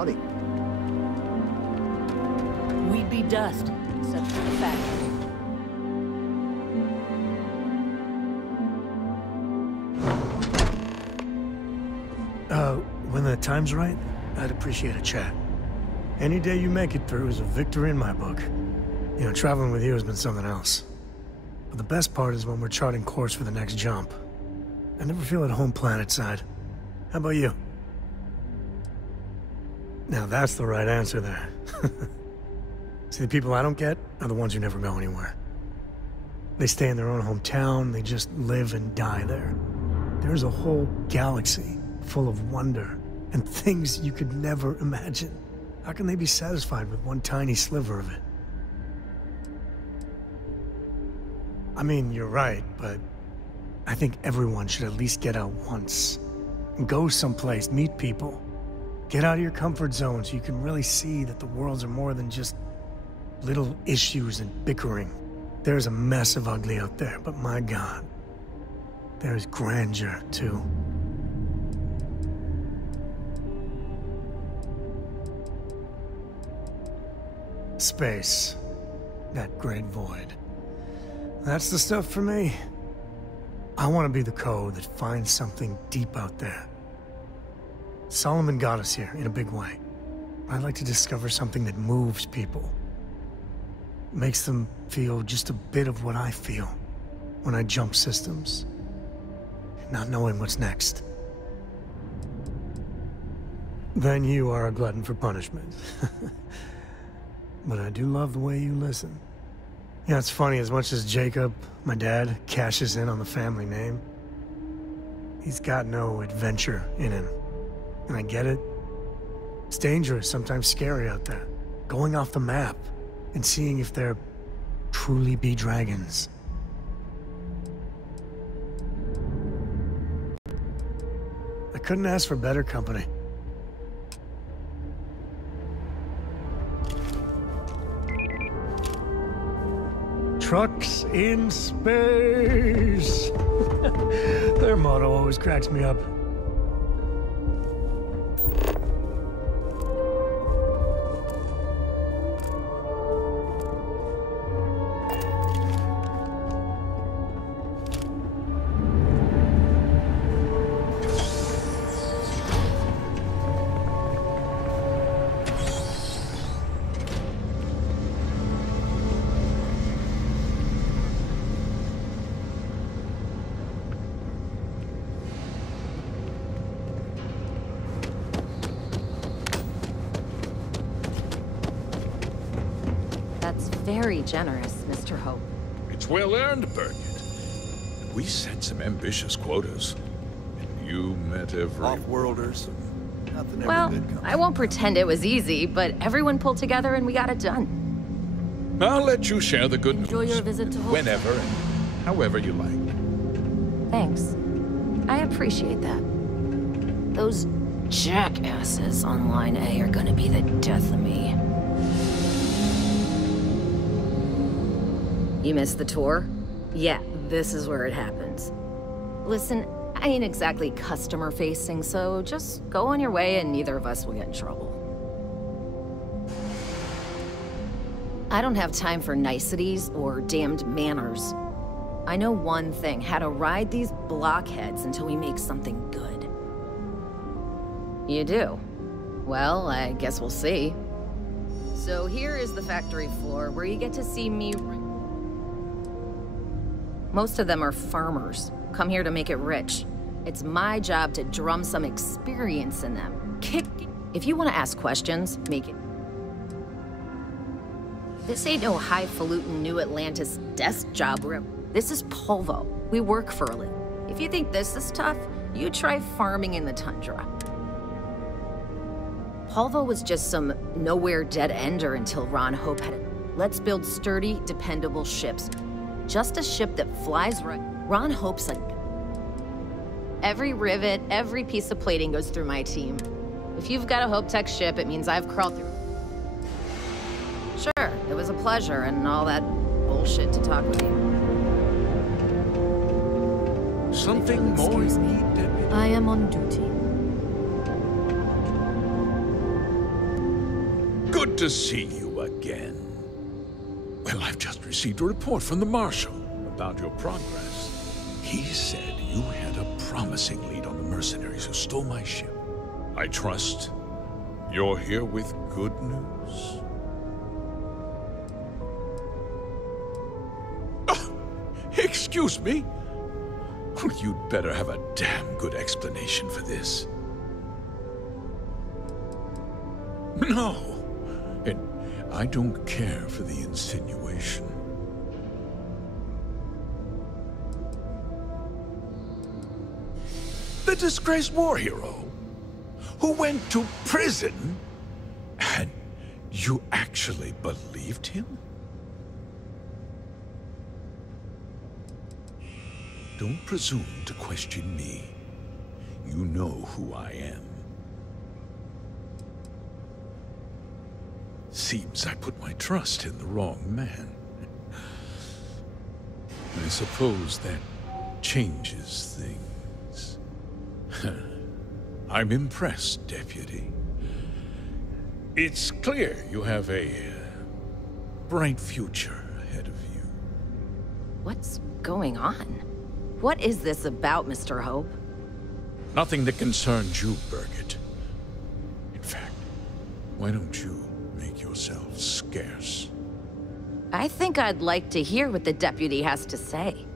Howdy. We'd be dust, except for the factory. When the time's right, I'd appreciate a chat. Any day you make it through is a victory in my book. You know, traveling with you has been something else. But the best part is when we're charting course for the next jump. I never feel at home planetside. How about you? Now that's the right answer there. See, the people I don't get are the ones who never go anywhere. They stay in their own hometown, they just live and die there. There's a whole galaxy full of wonder and things you could never imagine. How can they be satisfied with one tiny sliver of it? I mean, you're right, but I think everyone should at least get out once. And go someplace, meet people. Get out of your comfort zone so you can really see that the worlds are more than just little issues and bickering. There's a mess of ugly out there, but my God, there's grandeur, too. Space. That great void. That's the stuff for me. I want to be the code that finds something deep out there. Solomon got us here in a big way. I'd like to discover something that moves people. Makes them feel just a bit of what I feel when I jump systems. Not knowing what's next. Then you are a glutton for punishment. But I do love the way you listen. Yeah, it's funny, as much as Jacob, my dad, cashes in on the family name, he's got no adventure in him. And I get it. It's dangerous, sometimes scary out there. Going off the map and seeing if there truly be dragons. I couldn't ask for better company. Trucks in space. Their motto always cracks me up. Very generous, Mr. Hope. It's well earned, Birgit. We set some ambitious quotas. And you met every... Off-worlders. Nothing Well, ever good comes. I won't pretend it was easy, but everyone pulled together and we got it done. I'll let you share the good Enjoy news. your visit to Hope. Whenever and however you like. Thanks. I appreciate that. Those jackasses on Line A are gonna be the death of me. You missed the tour? Yeah, this is where it happens. Listen, I ain't exactly customer-facing, so just go on your way and neither of us will get in trouble. I don't have time for niceties or damned manners. I know one thing, how to ride these blockheads until we make something good. You do? Well, I guess we'll see. So here is the factory floor, where you get to see me... Most of them are farmers, come here to make it rich. It's my job to drum some experience in them. If you want to ask questions, make it. This ain't no highfalutin New Atlantis desk job room. This is Polvo. We work for a living. If you think this is tough, you try farming in the tundra. Polvo was just some nowhere dead-ender until Ron Hope had it. Let's build sturdy, dependable ships. Just a ship that flies right. Ron Hope's like... Every rivet, every piece of plating goes through my team. If you've got a Hope Tech ship, it means I've crawled through. Sure, it was a pleasure and all that bullshit to talk with you. Something more? Excuse me. I am on duty. Good to see you again. Well, I've just received a report from the Marshal about your progress. He said you had a promising lead on the mercenaries who stole my ship. I trust you're here with good news. Excuse me? You'd better have a damn good explanation for this. No, and I don't care for the insinuation. The disgraced war hero who went to prison, and you actually believed him? Don't presume to question me. You know who I am. Seems I put my trust in the wrong man. I suppose that changes things. I'm impressed, Deputy. It's clear you have a bright future ahead of you. What's going on? What is this about, Mr. Hope? Nothing that concerns you, Birgit. In fact, why don't you make yourself scarce? I think I'd like to hear what the deputy has to say.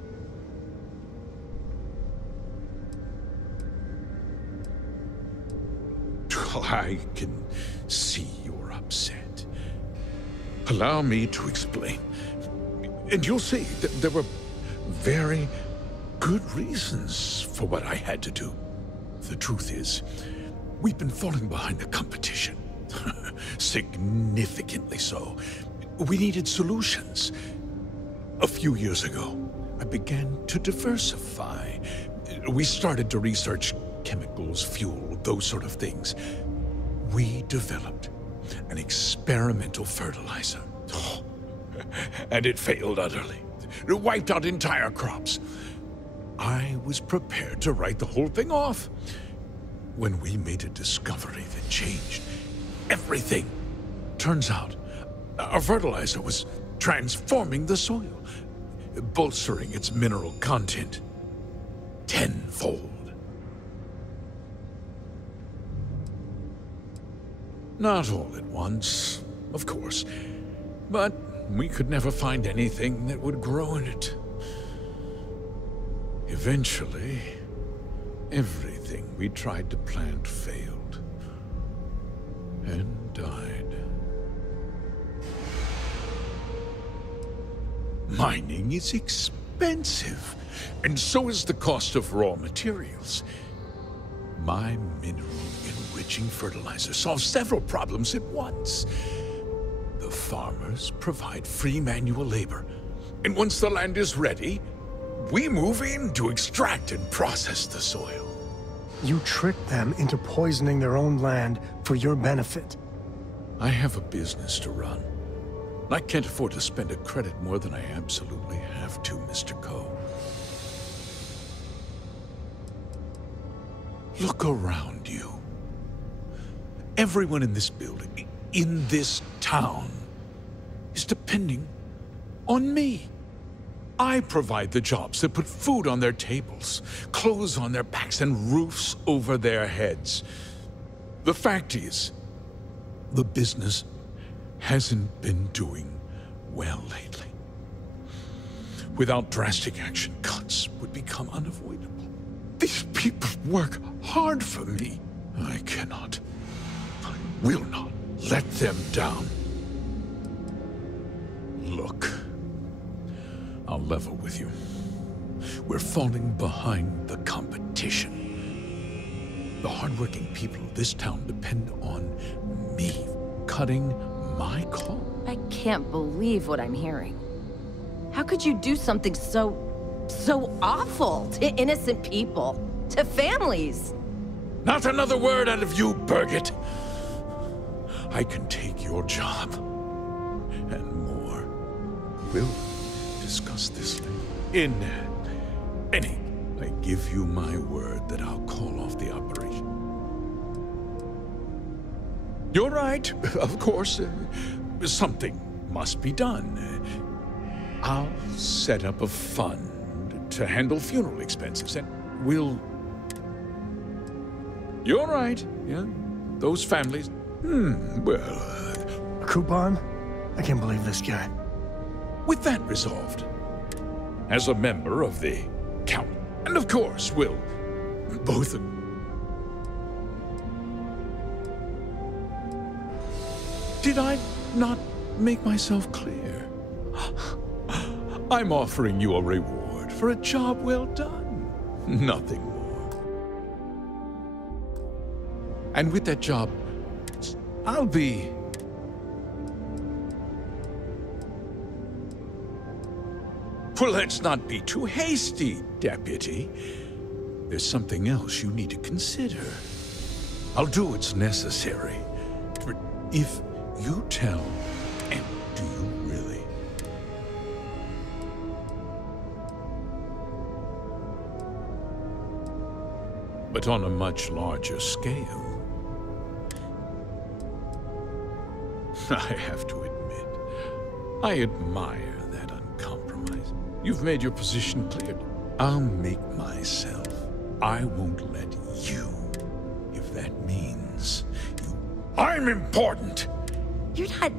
I can see you're upset. Allow me to explain. And you'll see that there were very good reasons for what I had to do. The truth is, we've been falling behind the competition. Significantly so. We needed solutions. A few years ago, I began to diversify. We started to research chemicals, fuel, those sort of things. We developed an experimental fertilizer. And it failed utterly. It wiped out entire crops. I was prepared to write the whole thing off when we made a discovery that changed everything. Turns out, our fertilizer was transforming the soil, bolstering its mineral content tenfold. Not all at once, of course, but we could never find anything that would grow in it. Eventually, everything we tried to plant failed and died. Mining is expensive, and so is the cost of raw materials. My mineral-enriching fertilizer solves several problems at once. The farmers provide free manual labor, and once the land is ready, we move in to extract and process the soil. You tricked them into poisoning their own land for your benefit. I have a business to run. I can't afford to spend a credit more than I absolutely have to, Mr. Coe. Look around you. Everyone in this building, in this town, is depending on me. I provide the jobs that put food on their tables, clothes on their backs, and roofs over their heads. The fact is, the business hasn't been doing well lately. Without drastic action, cuts would become unavoidable. These people work hard for me. I cannot, I will not let them down. Look, I'll level with you. We're falling behind the competition. The hardworking people of this town depend on me cutting my call. I can't believe what I'm hearing. How could you do something so awful to innocent people, to families? Not another word out of you, Birgit. I can take your job and more. We'll discuss this later. I give you my word that I'll call off the operation. You're right, of course. Something must be done. I'll set up a fund to handle funeral expenses, and we'll... You're right, yeah. Those families... well... A coupon? I can't believe this guy. With that resolved, as a member of the Count, and of course, we'll both... Did I not make myself clear? I'm offering you a reward for a job well done. Nothing more. And with that job, I'll be... Well, let's not be too hasty, Deputy. There's something else you need to consider. I'll do what's necessary. But if you tell, and do you really? But on a much larger scale, I have to admit, I admire that uncompromise. You've made your position clear. I'll make myself. I won't let you, if that means you... I'm important! You're not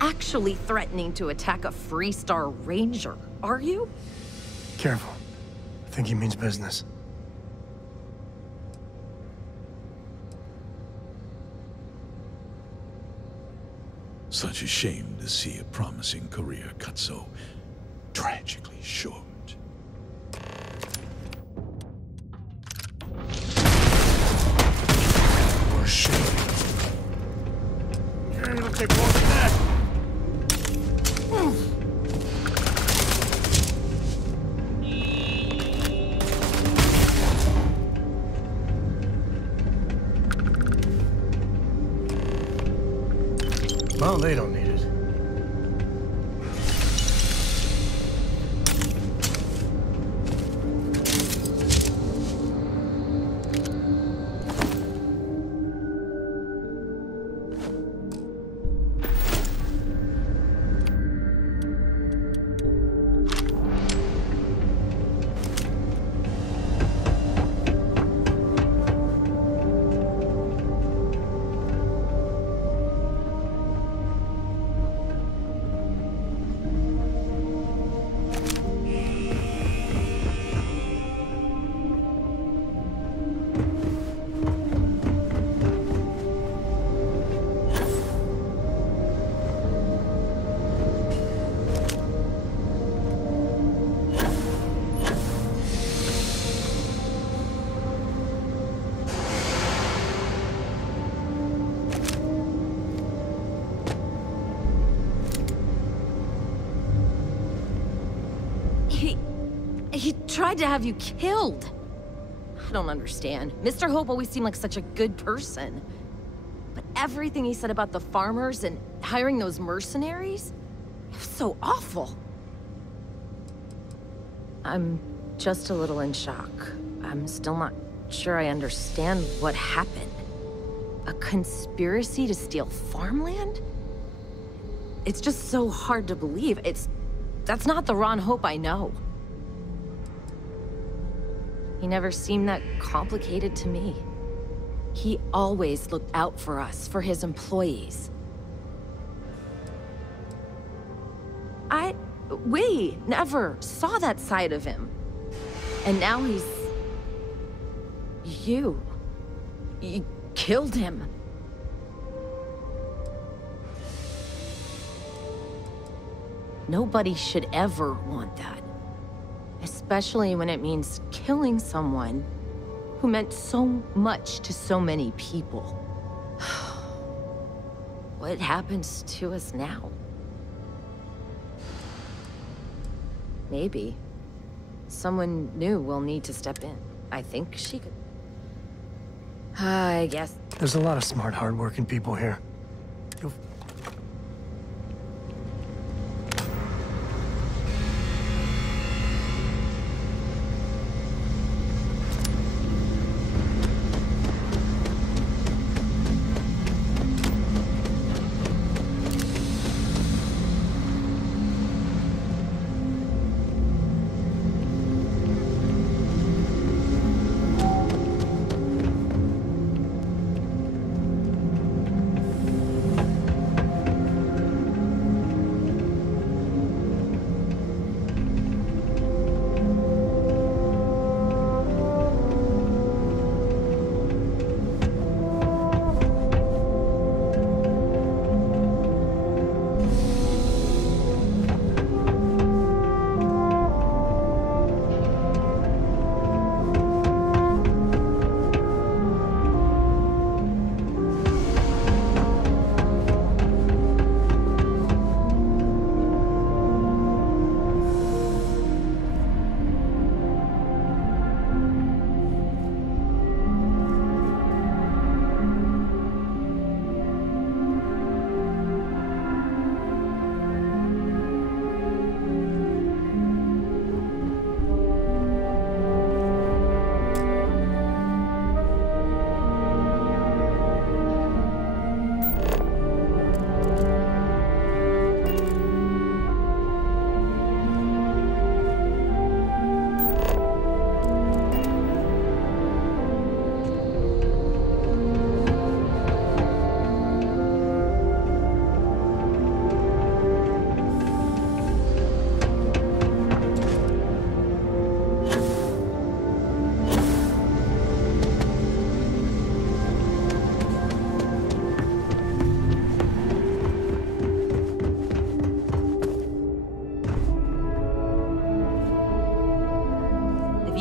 actually threatening to attack a Freestar Ranger, are you? Careful. I think he means business. Such a shame to see a promising career cut so tragically short. Oh, shit. Yeah, it'll take more than that. Well, they don't need it. He tried to have you killed. I don't understand. Mr. Hope always seemed like such a good person. But everything he said about the farmers and hiring those mercenaries, it was so awful. I'm just a little in shock. I'm still not sure I understand what happened. A conspiracy to steal farmland? It's just so hard to believe. That's not the Ron Hope I know. He never seemed that complicated to me. He always looked out for us, for his employees. We never saw that side of him. And now he's... You killed him. Nobody should ever want that. Especially when it means killing someone who meant so much to so many people. What happens to us now? Maybe. Someone new will need to step in. I think she could. I guess. There's a lot of smart, hard-working people here.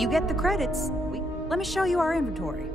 You get the credits. Let me show you our inventory.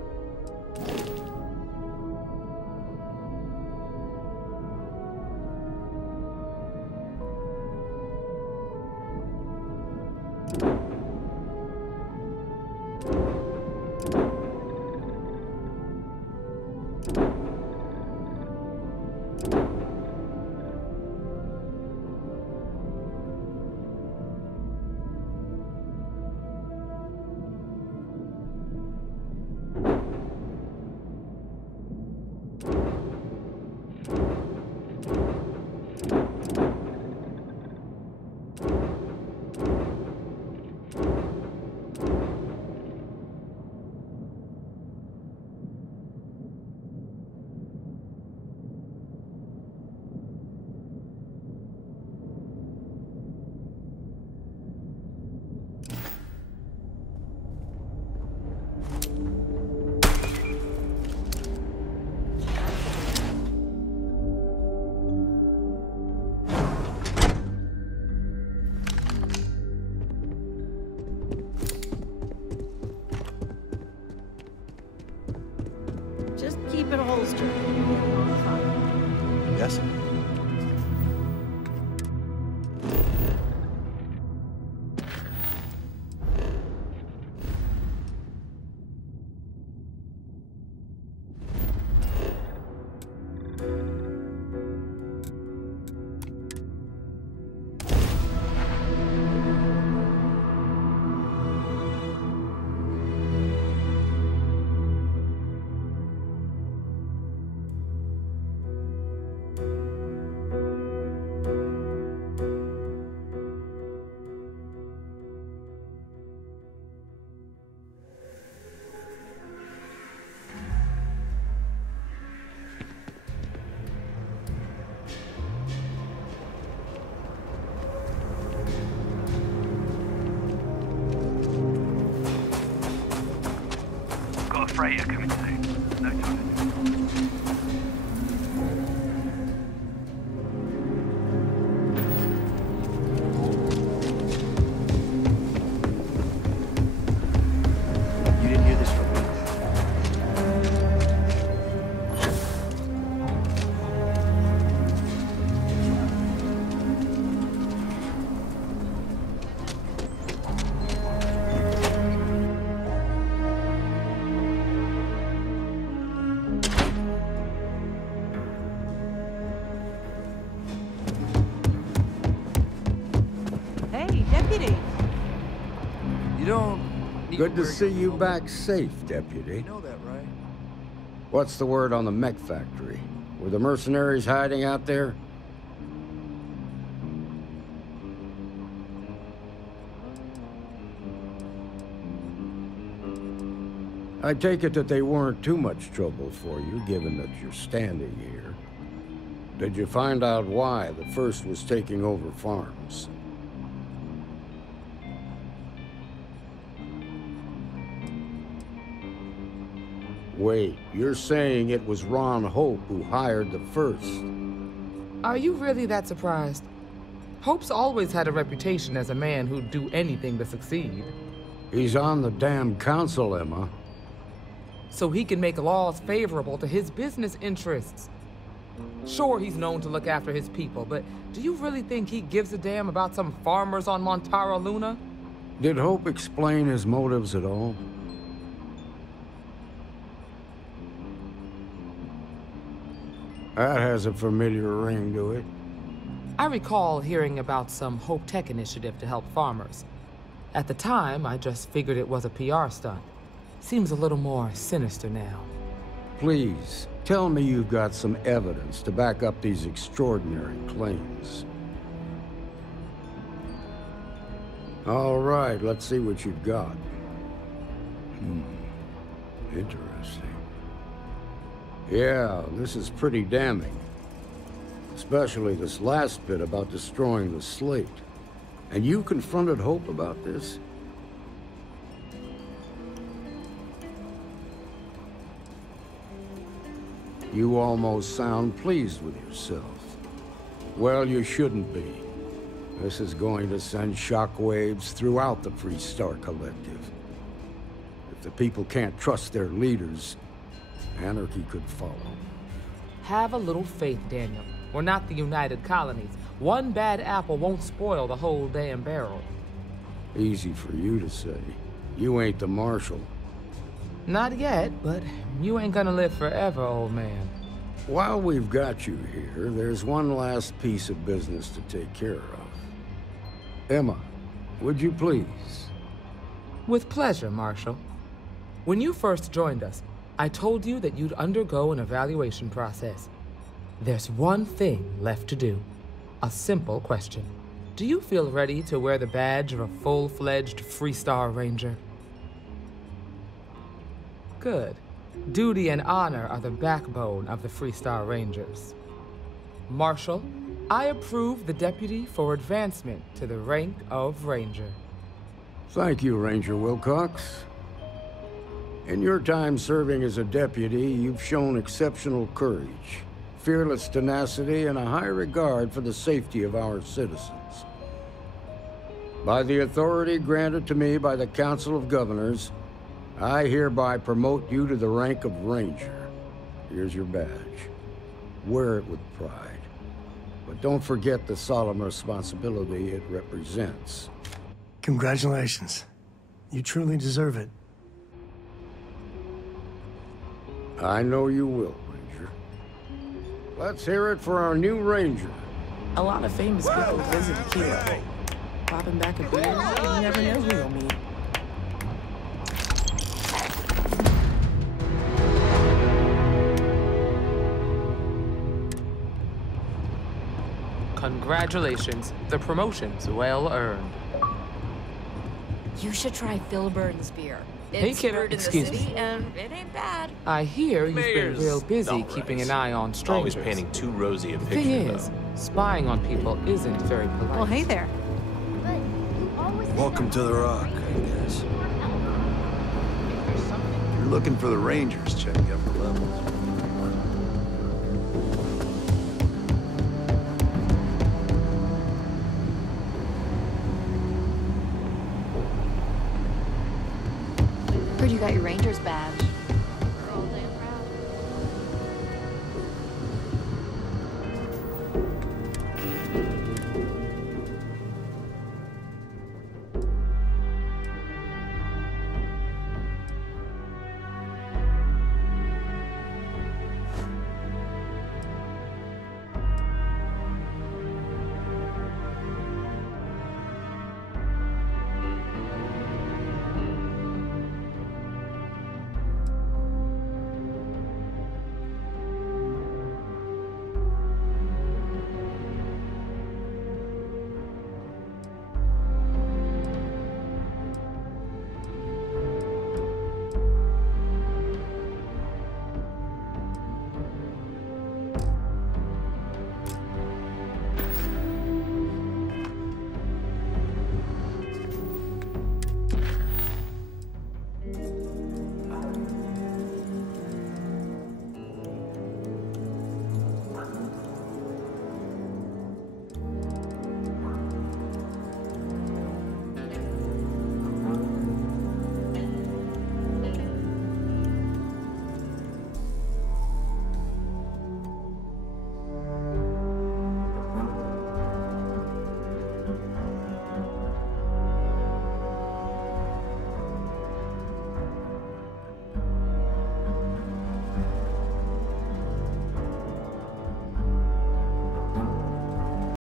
Just keep it holstered. Yes? Got a freighter coming soon. No time. You didn't hear this from me. Hey, deputy. You don't need Good to worry see you about- back safe, Deputy. You know that, right? What's the word on the mech factory? Were the mercenaries hiding out there? I take it that they weren't too much trouble for you, given that you're standing here. Did you find out why the first was taking over farms? Wait, you're saying it was Ron Hope who hired the first? Are you really that surprised? Hope's always had a reputation as a man who'd do anything to succeed. He's on the damn council, Emma. So he can make laws favorable to his business interests. Sure, he's known to look after his people, but do you really think he gives a damn about some farmers on Montara Luna? Did Hope explain his motives at all? That has a familiar ring to it. I recall hearing about some Hope Tech initiative to help farmers. At the time, I just figured it was a PR stunt. Seems a little more sinister now. Please, tell me you've got some evidence to back up these extraordinary claims. All right, let's see what you've got. Interesting. Yeah, this is pretty damning. Especially this last bit about destroying the slate. And you confronted Hope about this? You almost sound pleased with yourself. Well, you shouldn't be. This is going to send shockwaves throughout the Freestar Collective. the people can't trust their leaders, anarchy could follow. Have a little faith, Daniel. We're not the United Colonies. One bad apple won't spoil the whole damn barrel. Easy for you to say. You ain't the marshal. Not yet, but you ain't gonna live forever, old man. While we've got you here, there's one last piece of business to take care of. Emma, would you please? With pleasure, Marshal. When you first joined us, I told you that you'd undergo an evaluation process. There's one thing left to do. A simple question. Do you feel ready to wear the badge of a full-fledged Freestar Ranger? Good. Duty and honor are the backbone of the Freestar Rangers. Marshal, I approve the deputy for advancement to the rank of Ranger. Thank you, Ranger Wilcox. In your time serving as a deputy, you've shown exceptional courage, fearless tenacity, and a high regard for the safety of our citizens. By the authority granted to me by the Council of Governors, I hereby promote you to the rank of Ranger. Here's your badge. Wear it with pride. But don't forget the solemn responsibility it represents. Congratulations. You truly deserve it. I know you will, Ranger. Let's hear it for our new Ranger. A lot of famous people visit Kilo. Popping back a beer, you never know who you'll meet. Congratulations. The promotion's well earned. You should try Phil Burns' beer. Hey, It's kiddo, brewed in the excuse city, me. and it ain't bad. I hear you've been Mayor's real busy all right. keeping an eye on strangers. Always painting too rosy a The picture, thing is, spying on people isn't very polite. Well, hey there. Welcome to the Rock, I guess. If you're looking for the Rangers, check the upper levels. Heard you got your Ranger's badge.